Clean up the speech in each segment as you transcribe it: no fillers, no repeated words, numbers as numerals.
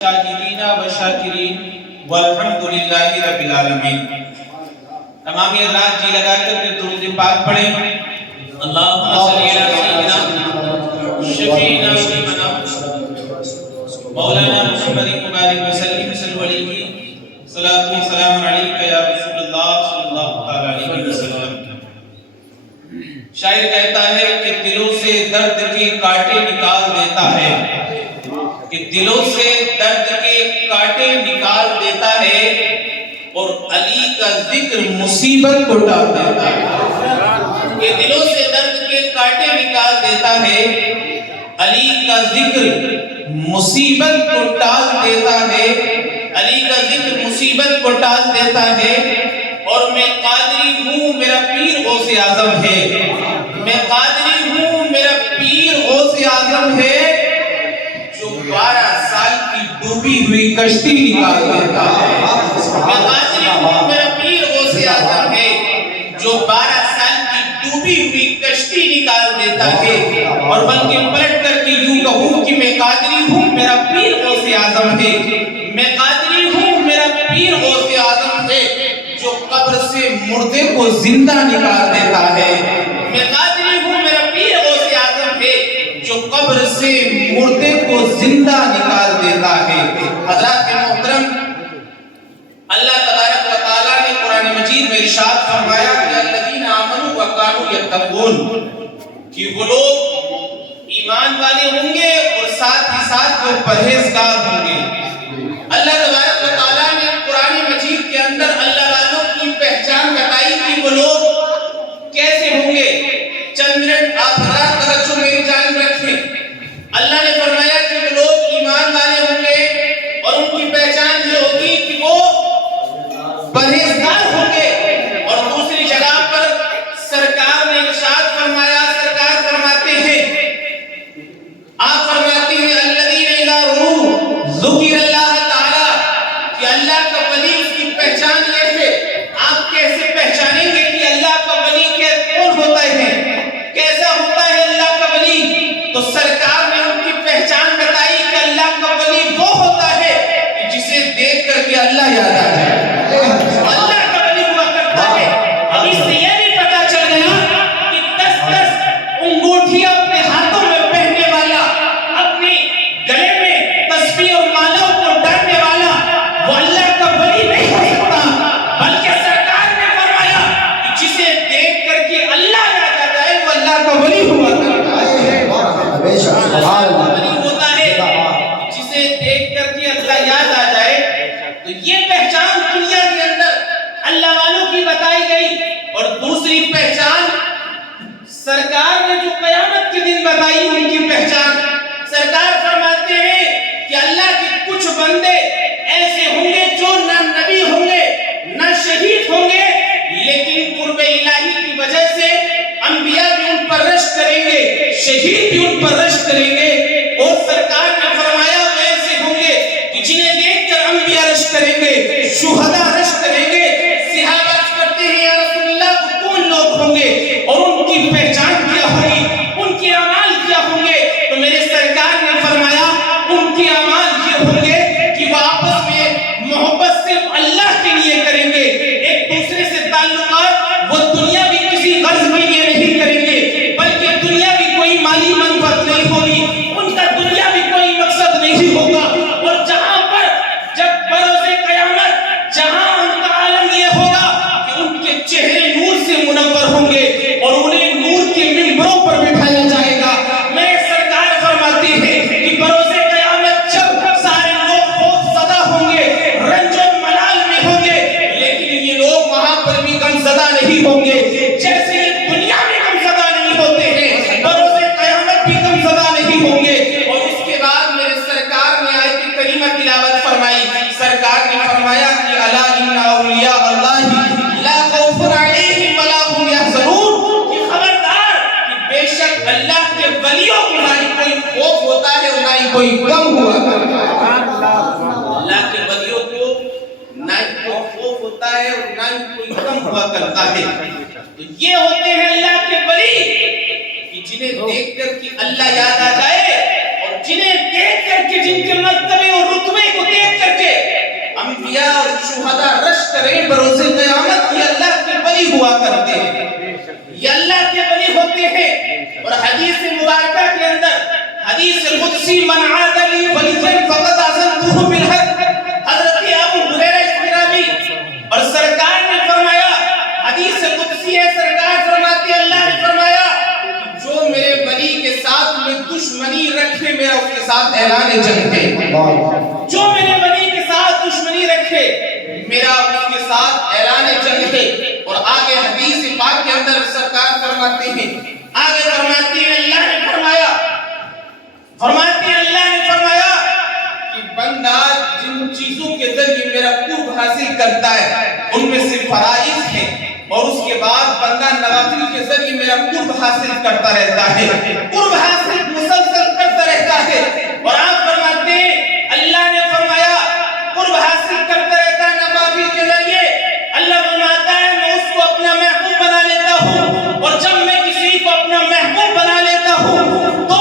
شاکرین و شاکرین والحمدللہ رب العالمین۔ تمام حضرات جی لگا کر کے درود پاک پڑھیں۔ اللہم صلی علی سیدنا شفیعنا سیدنا مولانا محمد مبارک وسلم صلی علیہ صلاۃ و سلام علیک یا رسول اللہ صلی اللہ علیہ وسلم۔ شاعر کہتا ہے کہ دلوں سے درد کے کانٹے نکال دیتا ہے، کہ دلوں سے درد کے کانٹے نکال دیتا ہے اور علی کا ذکر مصیبت کو ٹال دیتا ہے۔ کہ دلوں سے درد کے کانٹے نکال دیتا ہے، علی کا ذکر مصیبت کو ٹال دیتا ہے، علی کا ذکر مصیبت کو ٹال دیتا ہے۔ اور میں قادری ہوں میرا پیر غوث اعظم ہے، میں قادری ہوں میرا پیر غوث اعظم ہے، جو 12 سال کی ڈوبی ہوئی کشتی نکال دیتا ہے۔ میں قادری ہوں میرا پیر غوث اعظم ہے، جو 12 سال کی ڈوبی ہوئی کشتی نکال دیتا ہے۔ اور بلکہ پلٹ کر کے یوں کہوں کہ میں قادری ہوں میرا پیر غوث اعظم ہے، میں قادری ہوں میرا پیر غوث اعظم ہے، جو قبر سے مردے کو زندہ نکال دیتا ہے۔ میں قادری ہوں میرا پیر غوث اعظم ہے، جو قبر سے مردے کو زندہ نکال دیتا ہے۔ حضرات محترم، اللہ تبارک و تعالیٰ نے قرآن مجید میں ارشاد فرمایا کہ الذین آمنوا وکانوا یتقون، کہ وہ لوگ ایمان والے ہوں گے اور ساتھ ہی ساتھ وہ پرہیزگار ہوں گے۔ اللہ تبارک و تعالیٰ نے قرآن مجید کے اندر اللہ والوں کی پہچان بتائی کہ وہ لوگ کیسے ہوں گے۔ چند منٹ آپ حضرات توجہ میری جانب رکھیں۔ اللہ نے فرمایا کہ وہ لوگ ایمان والے ہوں گے اور ان کی پہچان یہ ہوگی کہ وہ پرہیزگار ہوں گے۔ اور دوسری جگہ پر سرکار نے ارشاد فرمایا، سرکار فرماتے ہیں، آپ فرماتے ہیں الذین اذا ذکر اللہ تعالی، کہ اللہ کا ولی اس کی پہچان یہ ہے۔ آپ کیسے پہچانیں گے کہ اللہ کا ولی کون ہوتا ہے، کیسا ہوتا ہے اللہ کا ولی؟ تو سرکار نے ان کی پہچان بتائی کہ اللہ کا ولی وہ ہوتا ہے کہ جسے دیکھ کر کے اللہ یاد آ جائے۔ اللہ کا ولی ہوا کرتا ہے۔ اب اس سے یہ بھی پتا چل گیا کہ 10 انگوٹھیاں اپنے ہاتھوں میں پہننے والا، اپنے گلے میں تسبیح اور مالوں کو ڈالنے والا، وہ اللہ کا ولی نہیں ہو سکتا، بلکہ سرکار نے فرمایا کہ جسے دیکھ کر کے اللہ یاد آ جائے وہ اللہ کا ولی ہوا کرتا ہے۔ اللہ کا ولی ہوتا ہے جسے دیکھ کر کے اللہ یاد آ جائے۔ تو یہ پہچان دنیا کے اندر اللہ والوں کی بتائی گئی۔ اور دوسری پہچان سرکار نے جو قیامت کے دن بتائی ان کی پہچان، سرکار فرماتے ہیں کہ اللہ کے کچھ بندے ایسے ہوں گے جو نہ نبی ہوں گے نہ شہید ہوں گے، لیکن قرب الہی کی وجہ سے انبیاء بھی ان پر رشک کریں گے، شہید بھی ان پر رشک کریں گے۔ اور سرکار نے فرمایا وہ ایسے ہوں گے کہ جنہیں دیکھ کر انبیاء رشک کریں گے، شہداء رشک کریں گے۔ صحابہ کرتے ہیں یا رسول اللہ وہ کون لوگ ہوں گے اور ان کی پہچان کیا ہوگی، ان کے اعمال کیا ہوں گے؟ تو میرے سرکار نے فرمایا ان کے اعمال یہ ہوں گے کہ وہ آپس میں محبت صرف اللہ کے لیے کریں گے، ایک دوسرے سے تعلقات وہ دنیا بھی کسی غرض کے لیے نہیں کریں گے، بلکہ دنیا بھی کوئی مالی منفعت نہیں ہوگی، ان کا دنیا بھی کوئی مقصد نہیں ہوگا۔ اور جہاں پر جب بروز قیامت جہاں ان کا عالم یہ ہوگا کہ ان کے چہرے نور سے منور ہوں گے اور انہیں نور کے منبروں پر بٹھایا جائے گا۔ میں سرکار فرماتی ہے کہ بروز قیامت جب سارے لوگ خوف زدہ ہوں گے، رنج و ملال میں ہوں گے، لیکن یہ لوگ وہاں پر بھی غم زدہ نہیں ہوں گے۔ جیسے یہ دنیا میں غم زدہ نہیں ہوتے ہیں، بروز قیامت بھی غم زدہ نہیں ہوں گے۔ اور اس کے بعد میرے سرکار نے آیت کریمہ تلاوت فرمائی، سرکار نے فرمایا کہ الا ان اولیاء اللہ لا خوف علیہم ولا هم يحزنون، کہ خبردار کہ بے شک اللہ کے ولیوں کو نہ ہی کوئی خوف ہوتا ہے اور نہ ہی کوئی غم ہوا کرتا ہے۔ اللہ کے ولیوں کو نہ ہی کوئی خوف ہوتا ہے اور نہ ہی کوئی غم ہوا کرتا ہے۔ تو یہ ہوتے ہیں اللہ کے ولی کہ جنہیں دیکھ کر کے اللہ یاد آ جائے اور جنہیں دیکھ کر کے جن کے مرتبے اور رتبے انبیاء اور شہداء رش کریں بروز قیامت، یہ اللہ کے ولی ہوا کرتے ہیں، یہ اللہ کے ولی ہوتے ہیں۔ اور حدیث مبارکہ کے اندر حدیث قدسی من عاد لی ولیا فقد آذنتہ بالحرب، حضرت ابو ہریرہ اسکرابی اور سرکار نے فرمایا، حدیث قدسی ہے، سرکار فرماتے اللہ نے فرمایا جو میرے ولی کے ساتھ میں دشمنی رکھے میرا اس کے ساتھ اعلان جنگ ہے، جو میرے ولی کے ساتھ دشمنی رکھے میرا اس کے ساتھ اعلان جنگ ہے۔ اور آگے حدیث پاک کے اندر سرکار فرماتے ہیں، آگے فرماتے ہیں اللہ نے فرمایا کہ بندہ جن چیزوں کے ذریعے میرا قرب حاصل کرتا ہے ان میں سے فرائض ہے، اور اس کے بعد بندہ نوافل کے ذریعے میرا قرب حاصل کرتا رہتا ہے، قرب حاصل مسلسل کرتا رہتا ہے۔ اور آپ فرماتے ہیں اللہ نے فرمایا قرب حاصل کرتا رہتا ہے نوافل کے ذریعے، اللہ فرماتا ہے میں اس کو اپنا محبوب بنا لیتا ہوں، اور جب میں کسی کو اپنا محبوب بنا لیتا ہوں تو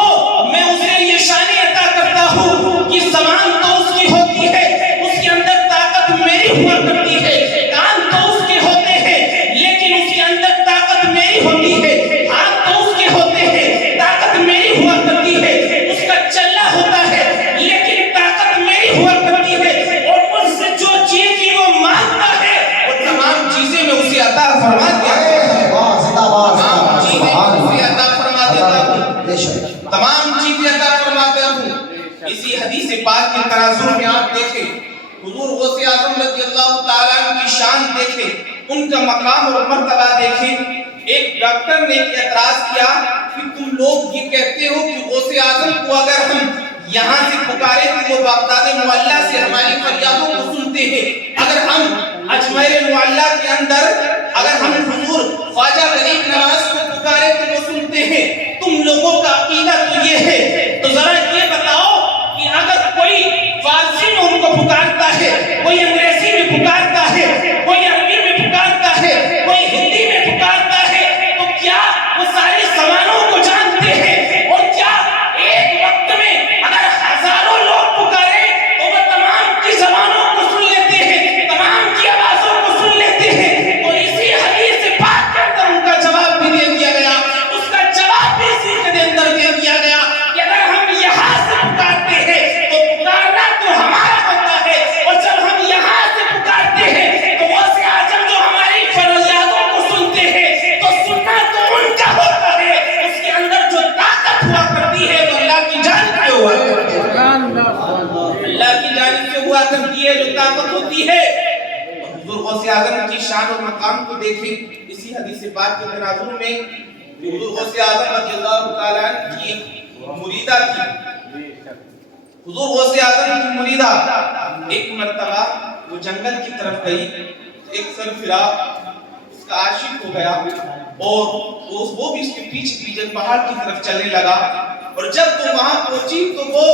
میں اسے یہ شان عطا کرتا ہوں کہ زبان تو اس کی ہوتی ہے، اس کے اندر طاقت میری ہوا کرتی ہے، کان تو اس کے ہوتے ہیں لیکن اس کے اندر طاقت میری ہوتی ہے، ہاتھ تو اس کے ہوتے ہیں طاقت میری ہوا کرتی ہے، اس کا چلنا ہوتا ہے لیکن طاقت میری ہوا کرتی ہے، اور مجھ سے جو چیز کی وہ مانگتا ہے وہ تمام چیزیں میں اسے عطا فرما دیتا ہوں، تمام چیزیں عطا فرماتا ہوں۔ اسی حدیث پاک کے تناظر میں آپ دیکھیں حضور غوث اعظم رضی اللہ تعالیٰ عنہ کی شان دیکھیں، ان کا مقام اور مرتبہ دیکھیں۔ ایک ڈاکٹر نے ایک اعتراض کیا کہ تم لوگ یہ کہتے ہو کہ غوث اعظم کو اگر ہم یہاں سے پکارے تو وہ بغداد معلیٰ سے ہماری فریادوں کو سنتے ہیں، اگر ہم اجمیر معلیٰ کے اندر اگر ہم حضور خواجہ غریب نواز کو پکارے تو وہ سنتے ہیں، تم لوگوں کا عقیدہ تو یہ ہے، تو ذرا یہ بتاؤ کہ اگر کوئی فارسی میں ان کو پکارتا ہے، کوئی انگریزی میں پکارتا ہے، کوئی عربی میں پکارتا ہے، کوئی ہندی میں پکارتا ہے، تو کیا وہ ساری زبانوں کو جانتے ہیں؟ اور کیا ایک وقت میں اگر ہزاروں لوگ پکارے تو وہ تمام کی زبانوں کو سن لیتے ہیں، تمام کی آوازوں کو سن لیتے ہیں؟ اور اسی حدیث پاک کے اندر ان کا جواب بھی دے دیا گیا، اس کا جواب بھی اسی کے اندر دے دیا گیا کہ اگر ہم یہاں سے پکارتے ہیں تو پکارنا تو ہمارا ہوتا ہے، اور جب ہم یہاں سے پکارتے ہیں تو غوث اعظم جو ہماری فریادوں کو سنتے ہیں تو سننا تو ان کا ہوتا ہے، اس کے اندر جو طاقت ہوا کرتی ہے وہ اللہ کی جانب سے ہوا کرتی ہے، اللہ کی جانب سے ہوا کرتی ہے جو طاقت ہوتی ہے۔ حضور غوث اعظم کی شان اور مقام کو دیکھیں اسی حدیث پاک کے تناظر میں، حضور غوث اعظم رضی اللہ تعالیٰ عنہ کی مریدہ تھی، حضور غوث اعظم کی مریدہ ایک مرتبہ وہ جنگل کی طرف گئی، ایک سر پھرا، اس کا عاشق ہو گیا اور وہ بھی اس کے پیچھے پیچھے پہاڑ کی طرف چلنے لگا، اور جب وہ وہاں پہنچی تو وہ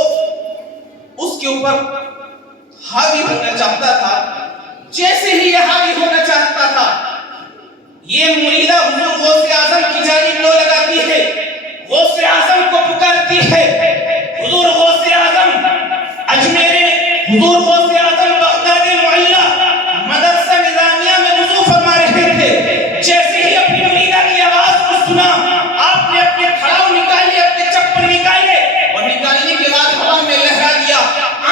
اس کے اوپر حاوی ہونا چاہتا تھا، جیسے ہی یہ حاوی ہونا چاہتا تھا یہ مریدہ حضور غوث اعظم کی جانب لو لگاتی ہے، غوث اعظم کو پکارتی ہے، حضور غوث اعظم اجمیر، حضور غوث اعظم بغداد معلیٰ مدرسہ نظامیہ میں وضو فرما رہے تھے، جیسے ہی اپنی مریدہ کی آواز کو سنا آپ نے اپنے کھڑاؤ نکالے، اپنے چپل نکالے، اور نکالنے کے بعد ہوا میں لہرا دیا،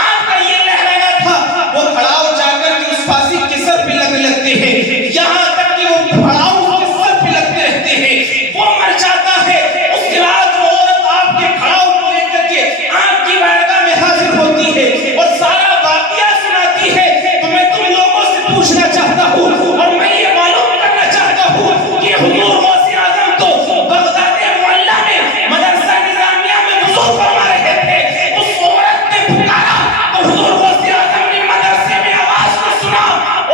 آپ کا یہ لہرانا تھا، وہ کھڑاؤ جا کر کے اس فاسق کے سر پہ لگنے لگتے ہیں، یہاں تک کہ وہ کھڑاؤ اس کے سر پہ لگتے رہتے ہیں، وہ مر جاتا ہے، اس کے بعد وہ عورت آپ کے کھڑاؤ کو لے کر کے آپ کی بارگاہ میں حاضر ہوتی ہے اور سارا واقعہ سناتی ہے۔ تو میں تم لوگوں سے پوچھنا چاہتا ہوں اور میں یہ معلوم کرنا چاہتا ہوں کہ حضور غوث اعظم تو بغداد معلیٰ میں مدرسہ نظامیہ میں وضو فرما رہے تھے، اس عورت نے پکارا تو حضور غوث اعظم نے مدرسے میں آواز کو سنا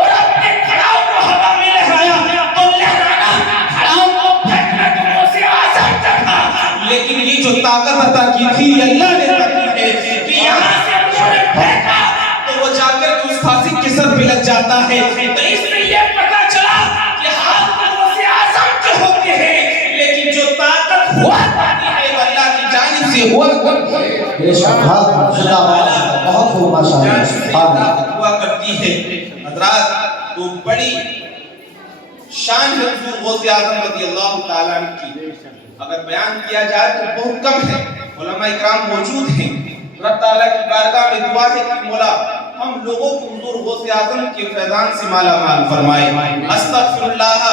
اور اپنے کھڑاؤ کو ہوا میں لہرایا، تو لہرانا کھڑاؤ کو پھینکنا تو غوث اعظم کا تھا، لیکن یہ جو طاقت عطا کی تھی اللہ نے عطا کی ہے کہ یہاں سے انہوں نے پھینکا تو وہ جا کر اس فاسق کے سر پہ لگ جاتا ہے۔ تو اس سے یہ پتا چلا کہ ہاتھ تو غوث اعظم کے ہوتے ہیں لیکن جو طاقت ہوا کرتی ہے وہ اللہ کی جانب سے ہوا کرتی ہے، بے شک بہت خوب ماشاءاللہ طاقت ہوا کرتی کی ہے حضرات، تو بڑی شان ہے حضور غوث اعظم رضی اللہ تعالیٰ عنہ کی، اگر بیان کیا جائے تو بہت کم ہے، علماء اکرام موجود ہیں، رب تعالیٰ کی بارگاہ میں دعا ہے کہ مولا ہم لوگوں کو حضور غوث اعظم کے فیضان سے مالا مال فرمائے۔ استغفر اللہ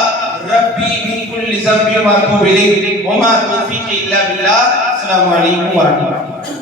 ربی من کل ذنب و اتوب الیہ وما توفیقی الا باللہ۔ السلام علیکم ورحمۃ اللہ۔